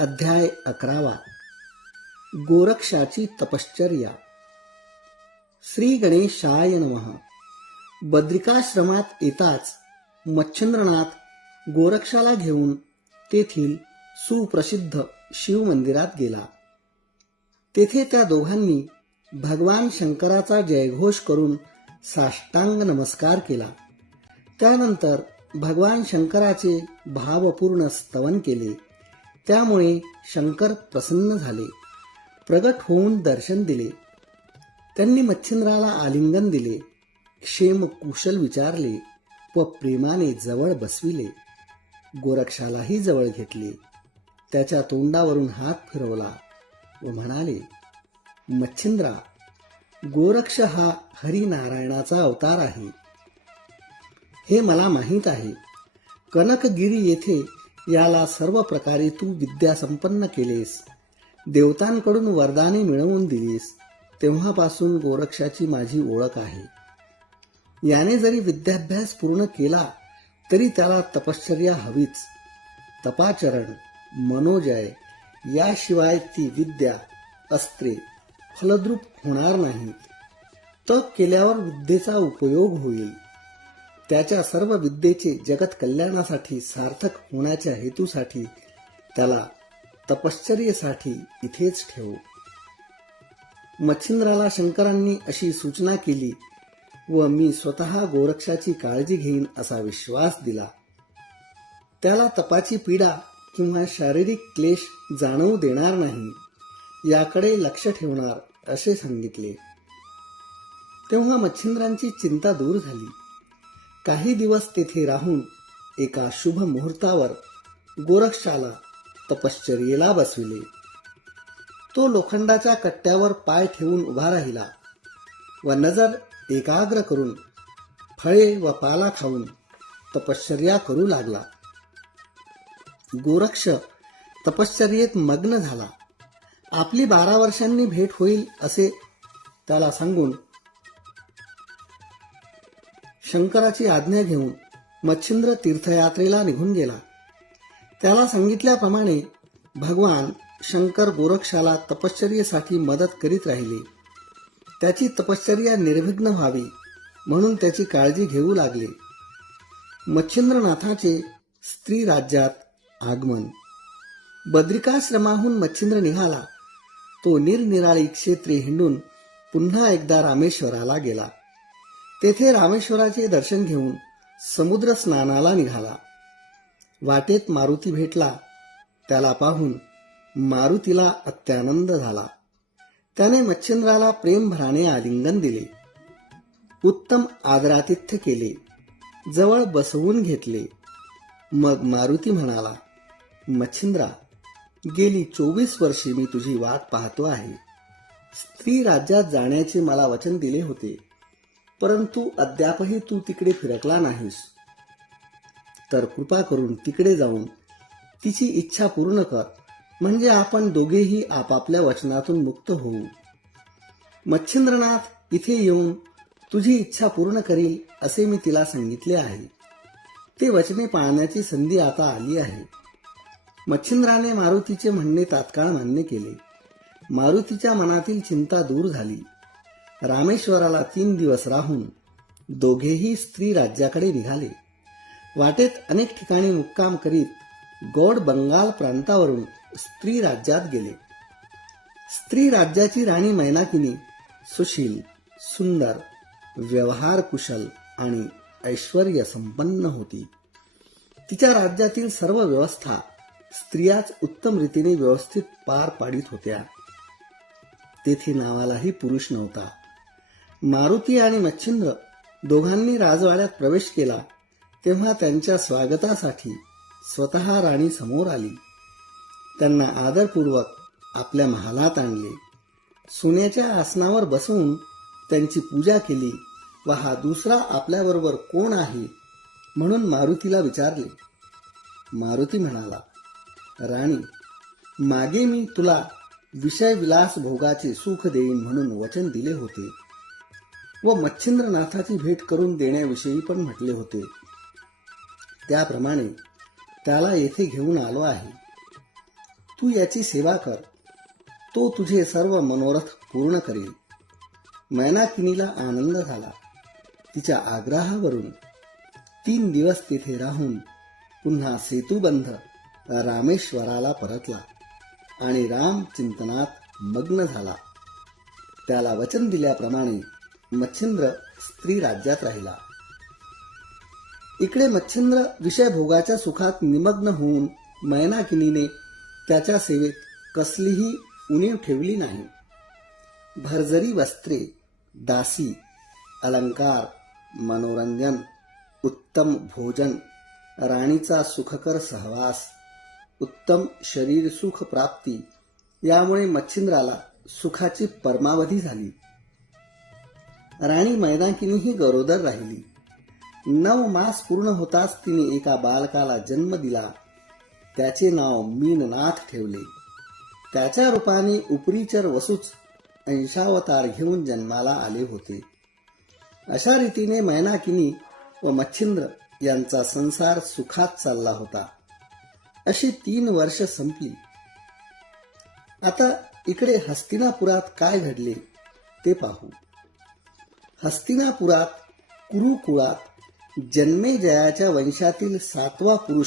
अध्याय अकरावा. गोरक्षाची तपश्चर्या. श्री गणेशाय नमः. बद्रिकाश्रमात येताच मच्छिंद्रनाथ गोरक्षाला घेऊन तेथील सुप्रसिद्ध शिव मंदिरात गेला. तेथे त्या दोघांनी भगवान शंकराचा जयघोष करून साष्टांग नमस्कार केला. त्यानंतर भगवान शंकराचे भावपूर्ण स्तवन केले. त्यामुळे शंकर प्रसन्न झाले. प्रगट होऊन दर्शन दिले. त्यांनी मच्छिंद्राला आलिंगन दिले. क्षेम कुशल विचारले व प्रेमाने जवळ बसविले. गोरक्षालाही जवळ घेतले. त्याच्या तोंडावरून हात फिरवला व म्हणाले मच्छिंद्रा गोरक्ष हा हरिनारायणाचा अवतार आहे. हे मला माहीत आहे. कनकगिरी येथे याला सर्व प्रकारे तू विद्या संपन्न केलेस. देवतांकडून वरदाने मिळवून दिलीस. तेव्हापासून गोरक्षाची माझी ओळख आहे. याने जरी विद्याभ्यास पूर्ण केला तरी त्याला तपश्चर्या हवीच. तपाचरण मनोजय याशिवाय ती विद्या अस्त्रे फलद्रूप होणार नाहीत तप केल्यावर विद्येचा उपयोग होईल. त्याच्या सर्व विद्येचे जगत कल्याणासाठी सार्थक होण्याच्या हेतूसाठी त्याला तपश्चर्येसाठी इथेच ठेवू. मच्छिंद्राला शंकरांनी अशी सूचना केली व मी स्वतः गोरक्षाची काळजी घेईन असा विश्वास दिला. त्याला तपाची पीडा किंवा शारीरिक क्लेश जाणवू देणार नाही याकडे लक्ष ठेवणार असे सांगितले. तेव्हा मच्छिंद्रांची चिंता दूर झाली. काही दिवस तेथे राहून एका शुभ मुहूर्तावर गोरक्षाला तपश्चर्येला बसविले. तो लोखंडाच्या कट्ट्यावर पाय ठेवून उभा राहिला व नजर एकाग्र करून फळे व पाला खाऊन तपश्चर्या करू लागला. गोरक्ष तपश्चर्येत मग्न झाला. आपली बारा वर्षांनी भेट होईल असे त्याला सांगून शंकराची आज्ञा घेऊन मच्छिंद्र तीर्थयात्रेला निघून गेला. त्याला सांगितल्याप्रमाणे भगवान शंकर गोरक्षाला तपश्चर्येसाठी मदत करीत राहिले. त्याची तपश्चर्या निर्विघ्न व्हावी म्हणून त्याची काळजी घेऊ लागले. मच्छिंद्रनाथाचे स्त्री राज्यात आगमन. बद्रिकाश्रमाहून मच्छिंद्र निघाला. तो निरनिराळी क्षेत्रे हिंडून पुन्हा एकदा रामेश्वराला गेला. तेथे रामेश्वराचे दर्शन घेऊन समुद्र स्नानाला निघाला. वाटेत मारुती भेटला. त्याला पाहून मारुतीला अत्यानंद झाला. त्याने मच्छिंद्राला प्रेमभराने आलिंगन दिले. उत्तम आदरातिथ्य केले. जवळ बसवून घेतले. मग मारुती म्हणाला मच्छिंद्रा गेली चोवीस वर्षे मी तुझी वाट पाहतो आहे. स्त्री राज्यात जाण्याचे मला वचन दिले होते. परंतु अद्यापही तू तिकडे फिरकला नाहीस. तर कृपा करून तिकडे जाऊन तिची इच्छा पूर्ण कर म्हणजे आपण दोघेही आपापल्या वचनातून मुक्त होऊ. मच्छिंद्रनाथ इथे येऊन तुझी इच्छा पूर्ण करील असे मी तिला सांगितले आहे. ते वचने पाळण्याची संधी आता आली आहे. मच्छिंद्राने मारुतीचे म्हणणे तात्काळ मान्य केले. मारुतीच्या मनातील चिंता दूर झाली. रामेश्वराला तीन दिवस राहून दोघेही स्त्री राज्याकडे निघाले. वाटेत अनेक ठिकाणी मुक्काम करीत गौड बंगाल प्रांतावरून स्त्री राज्यात गेले. स्त्री राज्याची राणी मैनाकिनी सुशील सुंदर व्यवहार कुशल आणि ऐश्वर संपन्न होती. तिच्या राज्यातील सर्व व्यवस्था स्त्रियाच उत्तम रीतीने व्यवस्थित पार पाडित होत्या. तेथे नावालाही पुरुष नव्हता. मारुती आणि मच्छिंद्र दोघांनी राजवाड्यात प्रवेश केला तेव्हा त्यांच्या स्वागतासाठी स्वतः राणी समोर आली. त्यांना आदरपूर्वक आपल्या महालात आणले. सोन्याच्या आसनावर बसवून त्यांची पूजा केली. व हा दुसरा आपल्याबरोबर कोण आहे? म्हणून मारुतीला विचारले. मारुती म्हणाला राणी मागे मी तुला विषय विलास भोगाचे सुख देईन म्हणून वचन दिले होते. व मच्छिंद्रनाथाची भेट करून देण्याविषयी पण म्हटले होते. त्याप्रमाणे त्याला येथे घेऊन आलो आहे. तू याची सेवा कर. तो तुझे सर्व मनोरथ पूर्ण करेल. मैनाकिनीला आनंद झाला. तिच्या आग्रहावरून तीन दिवस तिथे राहून पुन्हा सेतुबंध रामेश्वराला परतला आणि राम चिंतनात मग्न झाला. त्याला वचन दिल्याप्रमाणे मच्छिंद्र स्त्री राज्यात राहिला. इकडे मच्छिंद्र विषयभोगाच्या सुखात निमग्न होऊन मैनाकिनीने त्याच्या सेवेत कसलीही उणीव ठेवली नाही. भरजरी वस्त्रे दासी अलंकार मनोरंजन उत्तम भोजन राणीचा सुखकर सहवास उत्तम शरीर सुख प्राप्ती यामुळे मच्छिंद्राला सुखाची परमावधी झाली. राणी मैदाकिनीही गरोदर राहिली. नऊ मास पूर्ण होताच तिने एका बालकाला जन्म दिला. त्याचे नाव मीननाथ ठेवले. त्याच्या रूपाने उपरीचर वसूच अंशावतार घेऊन जन्माला आले होते. अशा रीतीने मैनाकिनी व मच्छिंद्र यांचा संसार सुखात चालला होता. अशी तीन वर्ष संपली. आता इकडे हस्तिनापुरात काय घडले ते पाहू. हस्तिनापुरात कुरुकुळात जन्मेजयाच्या वंशातील सातवा पुरुष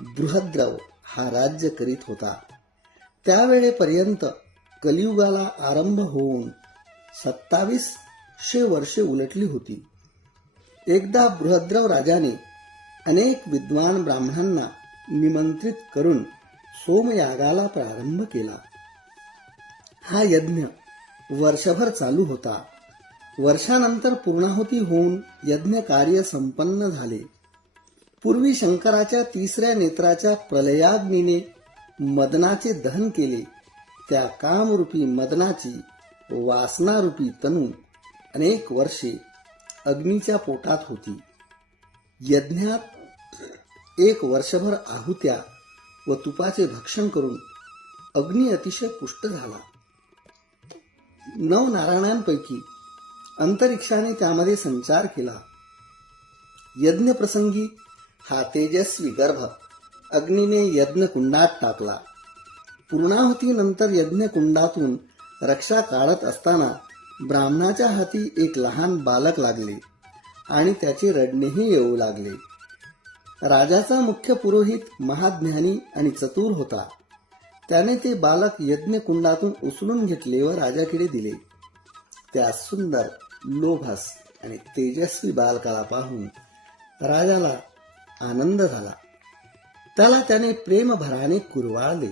बृहद्रव हा राज्य करीत होता. त्यावेळेपर्यंत कलियुगाला आरंभ होऊन सत्तावीसशे वर्षे उलटली होती. एकदा बृहद्रव राजाने अनेक विद्वान ब्राह्मणांना निमंत्रित करून सोमयागाला प्रारंभ केला. हा यज्ञ वर्षभर चालू होता. वर्षानंतर पूर्णाहुती होऊन यज्ञ कार्य संपन्न झाले. पूर्वी शंकराच्या तिसऱ्या नेत्राच्या प्रलयाग्नीने मदनाचे दहन केले. त्या कामरूपी मदनाची वासनारूपी तनू अनेक वर्षे अग्नीच्या पोटात होती. यज्ञात एक वर्षभर आहुत्या व तुपाचे भक्षण करून अग्नी अतिशय पुष्ट झाला. नव नारायणांपैकी अंतरिक्षाने त्यामध्ये संचार केला. यज्ञ प्रसंगी हा तेजस्वी गर्भ अग्नीने यज्ञकुंडात टाकला. पूर्णाहुतीनंतर यज्ञकुंडातून रक्षा काढत असताना ब्राह्मणाच्या हाती एक लहान बालक लागले आणि त्याचे रडणेही येऊ लागले. राजाचा मुख्य पुरोहित महाज्ञानी आणि चतुर होता. त्याने ते बालक यज्ञकुंडातून उचलून घेतले व राजाकडे दिले. त्या सुंदर लोभास आणि तेजस्वी बालकाला पाहून राजाला आनंद झाला. त्याला त्याने प्रेमभराने कुरवाळले.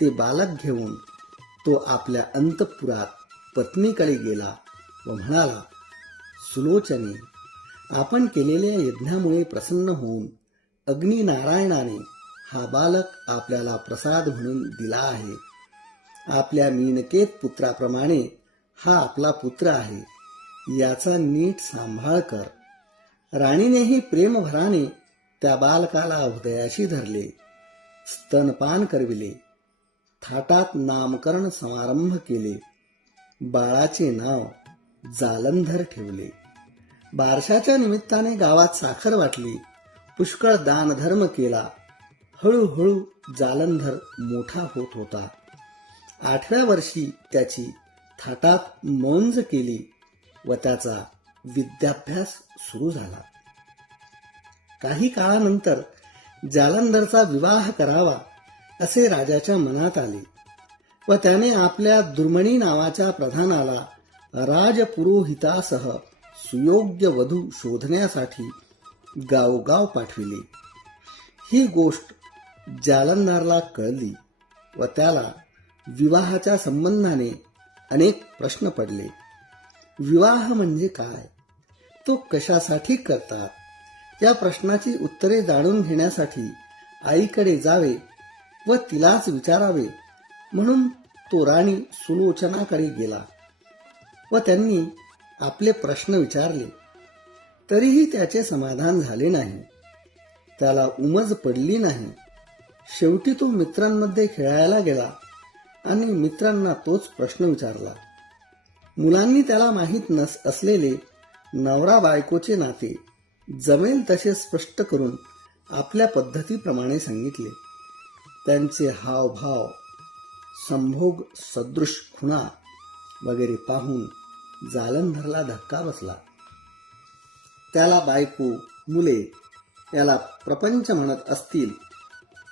ते बालक घेऊन तो आपल्या अंतपुरात पत्नीकडे गेला व म्हणाला सुलोचने आपण केलेल्या यज्ञामुळे प्रसन्न होऊन अग्निनारायणाने हा बालक आपल्याला प्रसाद म्हणून दिला आहे. आपल्या मीनकेत पुत्राप्रमाणे हा आपला पुत्र आहे. याचा नीट सांभाळ कर. राणीनेही प्रेमभराने त्या बालकाला हृदयाशी धरले. स्तनपान करविले. थाटात नामकरण समारंभ केले. बाळाचे नाव जालंधर ठेवले. बारशाच्या निमित्ताने गावात साखर वाटली. पुष्कळ दानधर्म केला. हळूहळू जालंधर मोठा होत होता. आठव्या वर्षी त्याची थाटात मौंज केली व त्याचा विद्याभ्यास सुरू झाला. काही काळानंतर जालंधरचा विवाह करावा असे राजाच्या मनात आले व त्याने आपल्या दुर्मणी नावाच्या प्रधानाला राजपुरोहितासह सुयोग्य वधू शोधण्यासाठी गावोगाव पाठविले. ही गोष्ट जालंधरला कळली व त्याला विवाहाच्या संबंधाने अनेक प्रश्न पडले. विवाह म्हणजे काय? तो कशासाठी करतात? या प्रश्नाची उत्तरे जाणून घेण्यासाठी आईकडे जावे व तिलाच विचारावे म्हणून तो राणी सुलोचनाकडे गेला व त्यांनी आपले प्रश्न विचारले. तरीही त्याचे समाधान झाले नाही. त्याला उमज पडली नाही. शेवटी तो मित्रांमध्ये खेळायला गेला. आणि मित्रांना तोच प्रश्न विचारला. मुलांनी त्याला माहीत नस असलेले नवरा बायकोचे नाते जमेल तसे स्पष्ट करून आपल्या पद्धतीप्रमाणे सांगितले. त्यांचे हावभाव संभोग सदृश खुणा वगैरे पाहून जालंधरला धक्का बसला. त्याला बायको मुले याला प्रपंच म्हणत असतील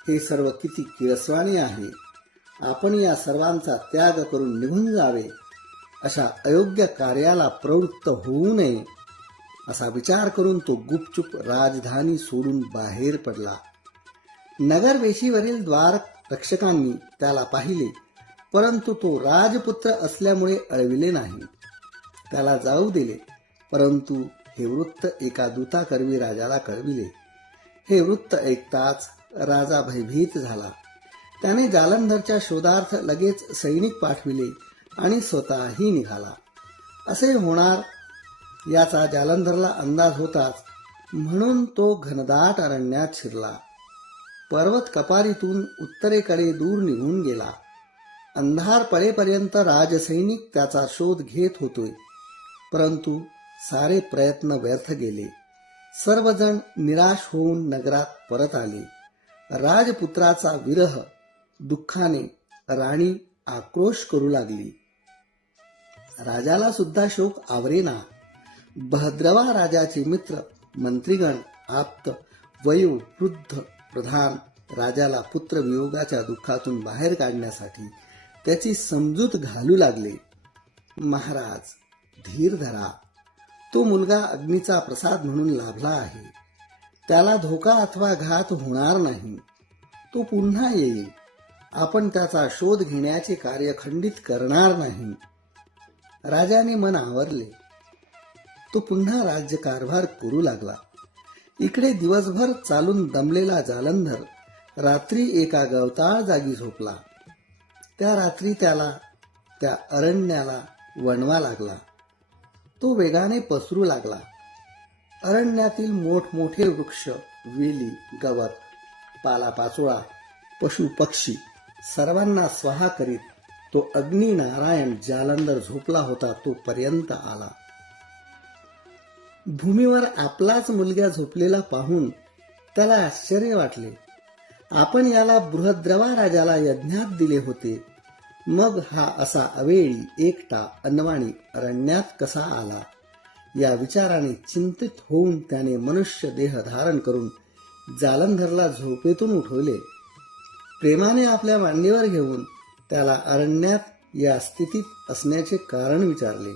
हे सर्व किती किळसवाणे आहे. आपण या सर्वांचा त्याग करून निघून जावे अशा अयोग्य कार्याला प्रवृत्त होऊ नये असा विचार करून तो गुपचूप राजधानी सोडून बाहेर पडला. नगरवेशीवरील द्वार रक्षकांनी त्याला पाहिले परंतु तो राजपुत्र असल्यामुळे अळविले नाही. त्याला जाऊ दिले परंतु हे वृत्त एका दूताकरवी राजाला कळविले. हे वृत्त ऐकताच राजा भयभीत झाला. त्याने जालंधरच्या शोधार्थ लगेच सैनिक पाठविले आणि स्वतःही निघाला. असे होणार याचा जालंधरला अंदाज होताच म्हणून तो घनदाट अरण्यात शिरला. पर्वत कपारीतून उत्तरेकडे दूर निघून गेला. अंधार पडेपर्यंत राजसैनिक त्याचा शोध घेत होतोय. परंतु सारे प्रयत्न व्यर्थ गेले. सर्वजण निराश होऊन नगरात परत आले. राजपुत्राचा विरह दुःखाने राणी आक्रोश करू लागली. राजाला सुद्धा शोक आवरेना भद्रवा राजाचे मित्र मंत्रीगण आप्त वयो वृद्ध प्रधान राजाला पुत्र वियोगाच्या दुःखातून बाहेर काढण्यासाठी त्याची समजूत घालू लागले. महाराज धीर धरा. तो मुलगा अग्नीचा प्रसाद म्हणून लाभला आहे. त्याला धोका अथवा घात होणार नाही. तो पुन्हा येईल. आपण त्याचा शोध घेण्याचे कार्य खंडित करणार नाही. राजाने मन आवरले. तो पुन्हा राज्यकारभार करू लागला. इकडे दिवसभर चालून दमलेला जालंधर रात्री एका गवताळ जागी झोपला. त्या रात्री त्याला त्या अरण्याला वणवा लागला. तो वेगाने पसरू लागला. अरण्यातील मोठमोठे वृक्ष वेली गवत पालापाचोळा पशु पक्षी सर्वांना स्वाहा करीत तो अग्नी नारायण जालंधर झोपला होता तो पर्यंत आला. भूमीवर आपलाच मुलगा झोपलेला पाहून त्याला आश्चर्य वाटले. आपण याला बृहद्रवा राजाला यज्ञात दिले होते. मग हा असा अवेळी एकटा अनवाणी अरण्यात कसा आला? या विचाराने चिंतित होऊन त्याने मनुष्य देह धारण करून जालंधरला झोपेतून उठवले. प्रेमाने आपल्या मांडीवर घेऊन त्याला अरण्यात या स्थितीत असण्याचे कारण विचारले.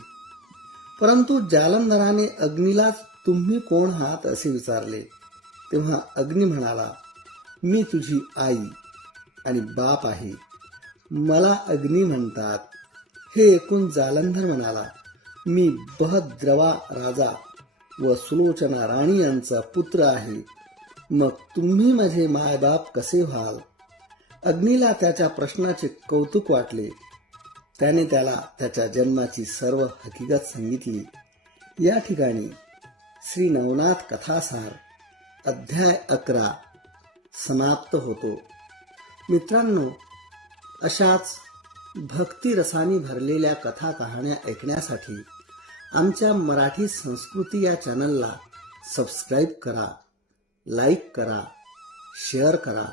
परंतु जालंधराने अग्नीलाच तुम्ही कोण आहात असे विचारले. तेव्हा अग्नी म्हणाला मी तुझी आई आणि बाप आहे. मला अग्नी म्हणतात. हे ऐकून जालंधर म्हणाला मी बहद्रवा राजा व सुलोचना राणी यांचा पुत्र आहे. मग तुम्ही माझे मायबाप कसे व्हाल? अग्नीला त्याच्या प्रश्नाचे कौतुक वाटले. त्याने त्याला त्याच्या जन्माची सर्व हकीकत सांगितली. या ठिकाणी श्री नवनाथ कथासार अध्याय अकरा समाप्त होतो. मित्रांनो अशाच भक्तिरसानी भरलेल्या कथा कहाण्या ऐकण्यासाठी आमच्या मराठी संस्कृती या चॅनलला सबस्क्राईब करा लाईक करा शेअर करा.